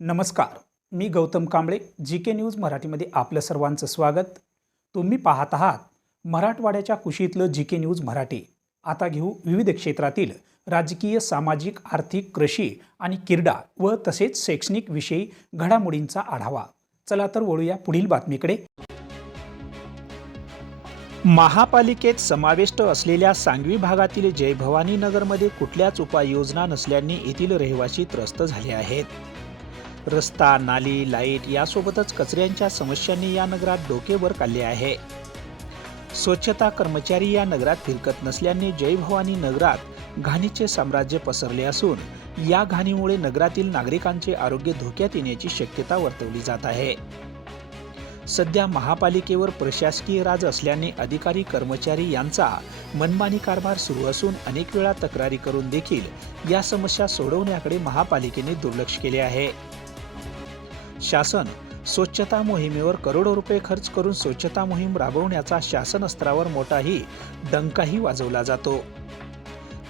नमस्कार मी Gautam Kamble G K news मराठीमध्ये आपलं सर्वांचं स्वागत. तुम्ही पाहत आहात मराठवाड्याच्या कुशीतलं जी के न्यूज मराठी. आता घेऊ विविध क्षेत्रातील राजकीय सामाजिक आर्थिक कृषी आणि क्रीडा व तसेच शैक्षणिक विषयी घडामोडींचा आढावा. चला तर वळूया पुढील बातमीकडे. महापालिकेत समाविष्ट असलेल्या सांगवी भागातील जय भवानी नगरमध्ये कुठल्याच उपाययोजना नसल्याने येथील रहिवासी त्रस्त झाले आहेत. रस्ता नाली लाइट यासोबतच कचऱ्यांच्या समस्यांनी या नगरात डोके वर काढले आहे. स्वच्छता कर्मचारी या नगरात फिरकत नसल्याने जयभवानी नगरात घाणीचे साम्राज्य पसरले असून या घाणीमुळे नगरातील नागरिकांचे आरोग्य धोक्यात येण्याची शक्यता वर्तवली जात आहे. सध्या महापालिकेवर प्रशासकीय राज असल्याने अधिकारी कर्मचारी यांचा मनमानी कारभार सुरू असून अनेक वेळा तक्रारी करून देखील या समस्या सोडवण्याकडे महापालिकेने दुर्लक्ष केले आहे. शासन स्वच्छता मोहिमेवर करोडो रुपये खर्च करून स्वच्छता मोहीम राबवण्याचा शासन स्तरावर मोठाही डंकाही वाजवला जातो.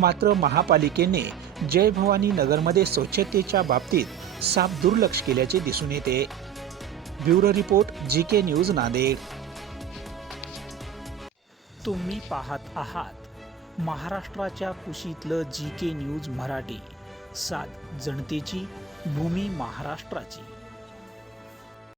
मात्र महापालिकेने जय भवानी नगरमध्ये स्वच्छतेच्या बाबतीत साफ दुर्लक्ष केल्याचे दिसून येते. Bureau report G K news Nanded. तुम्ही पाहत आहात महाराष्ट्राच्या कुशीतलं जी के न्यूज मराठी. सात जनतेची भूमी महाराष्ट्राची.